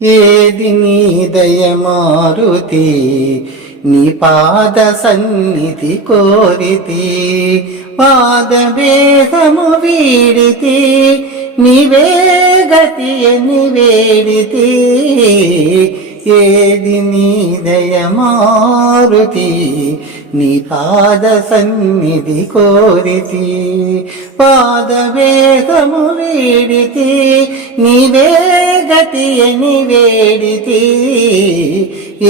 ఏది నీ దయ మారుతి, నీ పాద సన్నిధి కోరితి, పాద భేదము వీడితి, నీవే గతి అని వేడితి. ఏది నీ దయ మారుతి, నీ పాద సన్నిధి కోరితి, పాద భేదము వీడితి, నీవే గతి అని వేడితి.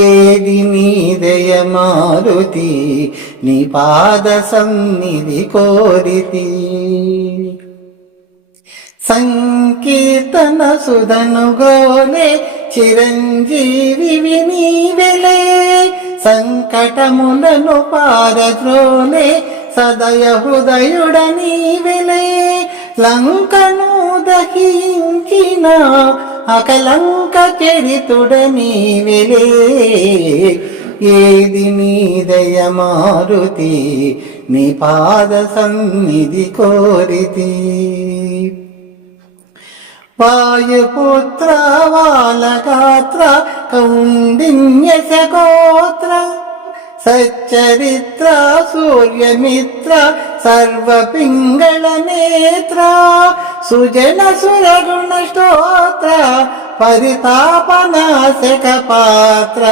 ఏది నీ దయ మారుతి, నీ పాద సన్నిధి కోరితి. సంకీర్తన సుధను గోలే చిరంజీవి నీవెలే, సంకటములను పారద్రోలే సదయ హృదయుడ నీవెలే. లంకను దహించిన అకలంక చరితుడ నీవెలే. ఏది నీ దయ మారుతి, నీ పాద సన్నిధి కోరితి. వాయుపుత్ర వాలగాత్ర కౌండిన్యశగోత్ర, సచ్చరిత్ర సూర్యమిత్ర సర్వపింగళ నేత్ర, సుజన సురగుణ స్తోత్ర పరితాపనాశక పాత్ర.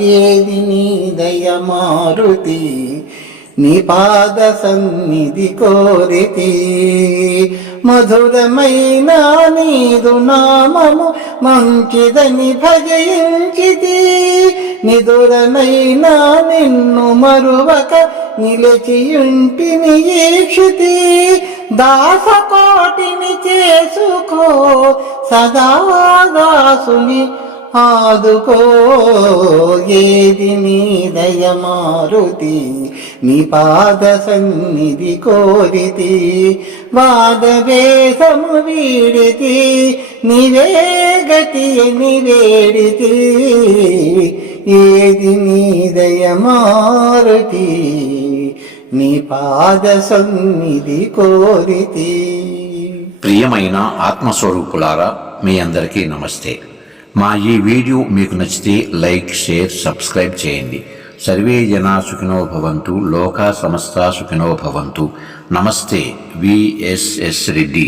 ఏది నీ దయ మారుతి, నీ పాద సన్నిధి కోరితి. మధురమైన నీదు నామము మంచిదని భజయించితి, నిదురనైన నిన్ను మరువక నిలిచియుంటిని ఈక్షితి. దాసకోటిని చేసుకో సదా దాసుని ఆదుకో. ఏది నీ దయ మారుతి, నీ పాద సన్నిధి కోరితి, వాదవేషము వీడితి, నీవే గతి అని వేడితి. ఏది నీ దయ మారుతి, నీ పాద సన్నిధి కోరితి. ప్రియమైన ఆత్మస్వరూపులారా, మీ అందరికీ నమస్తే. మా ఈ వీడియో మీకు నచ్చితే లైక్, షేర్, సబ్స్క్రైబ్ చేయండి. సర్వే జనా సుఖినో భవంతు, లోకా సమస్తా సుఖినో భవంతు. నమస్తే. విఎస్ఎస్ రెడ్డి.